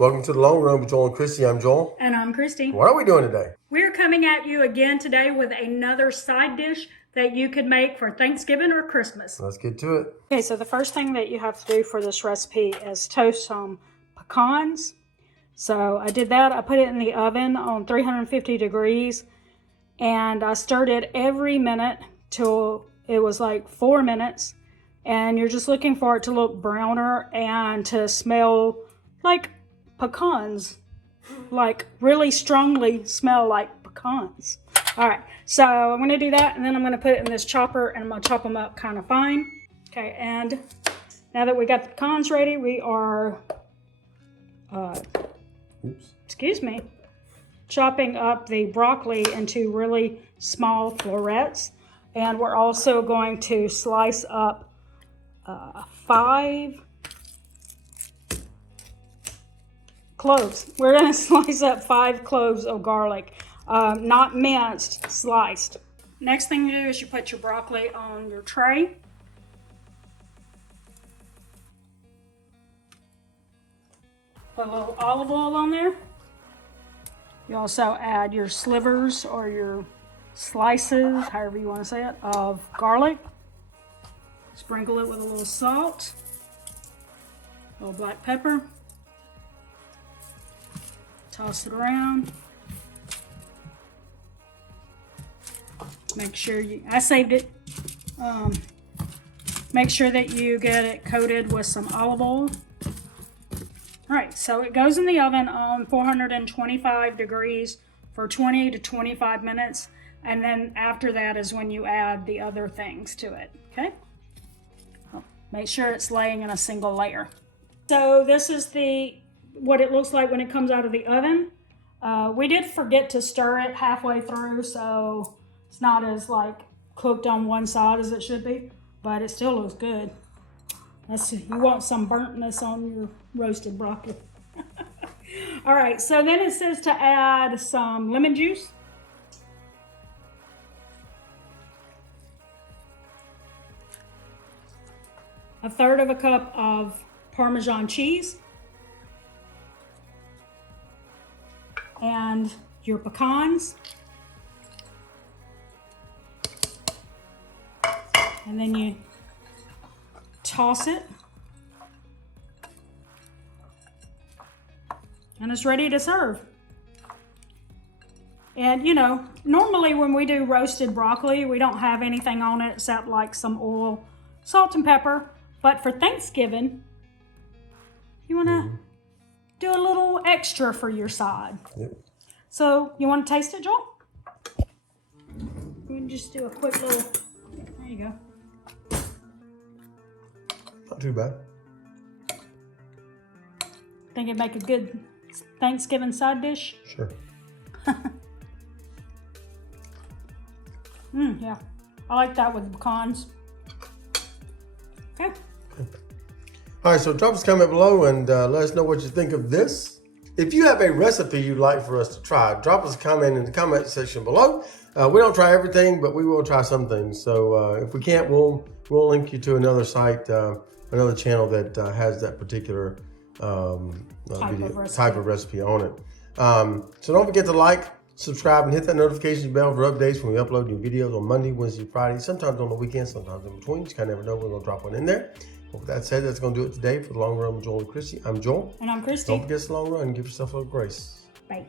Welcome to the Long Run with Joel and Christy. I'm Joel. And I'm Christy. What are we doing today? We're coming at you again today with another side dish that you could make for Thanksgiving or Christmas. Let's get to it. Okay, so the first thing that you have to do for this recipe is toast some pecans. So I did that. I put it in the oven on 350 degrees and I stirred it every minute till it was like 4 minutes. And you're just looking for it to look browner and to smell like pecans, like really strongly smell like pecans. All right, so I'm going to do that, and then I'm going to put it in this chopper, and I'm going to chop them up kind of fine. Okay, and now that we got the pecans ready, we are, chopping up the broccoli into really small florets, and we're also going to slice up 5 cloves. We're going to slice up 5 cloves of garlic, not minced, sliced. Next thing you do is you put your broccoli on your tray. Put a little olive oil on there. You also add your slivers or your slices, however you want to say it, of garlic. Sprinkle it with a little salt, a little black pepper. Toss it around. Make sure I saved it. Make sure that you get it coated with some olive oil. All right, so it goes in the oven on 425 degrees for 20 to 25 minutes. And then after that is when you add the other things to it, okay? Make sure it's laying in a single layer. So this is what it looks like when it comes out of the oven. We did forget to stir it halfway through, so it's not as cooked on one side as it should be, but it still looks good. You want some burntness on your roasted broccoli. All right, so then it says to add some lemon juice. A 1/3 of a cup of Parmesan cheese. And your pecans. And then you toss it. And it's ready to serve. And you know, normally when we do roasted broccoli, we don't have anything on it except like some oil, salt and pepper. But for Thanksgiving, you want to do a little extra for your side. Yep. So, you want to taste it, Joel? We can just do a quick little, there you go. Not too bad. Think it'd make a good Thanksgiving side dish? Sure. Yeah. I like that with pecans. Okay. All right, so drop us a comment below and let us know what you think of this. If you have a recipe you'd like for us to try, drop us a comment in the comment section below. We don't try everything, but we will try some things. So if we can't, we'll link you to another site, another channel that has that particular type of recipe on it. So don't forget to like, subscribe, and hit that notification bell for updates when we upload new videos on Monday, Wednesday, Friday, sometimes on the weekends, sometimes in between. You kind of never know. We're going to drop one in there. With that said, that's going to do it today for the Long Run with Joel and Christy. I'm Joel. And I'm Christy. Don't forget the long run and give yourself a little grace. Bye.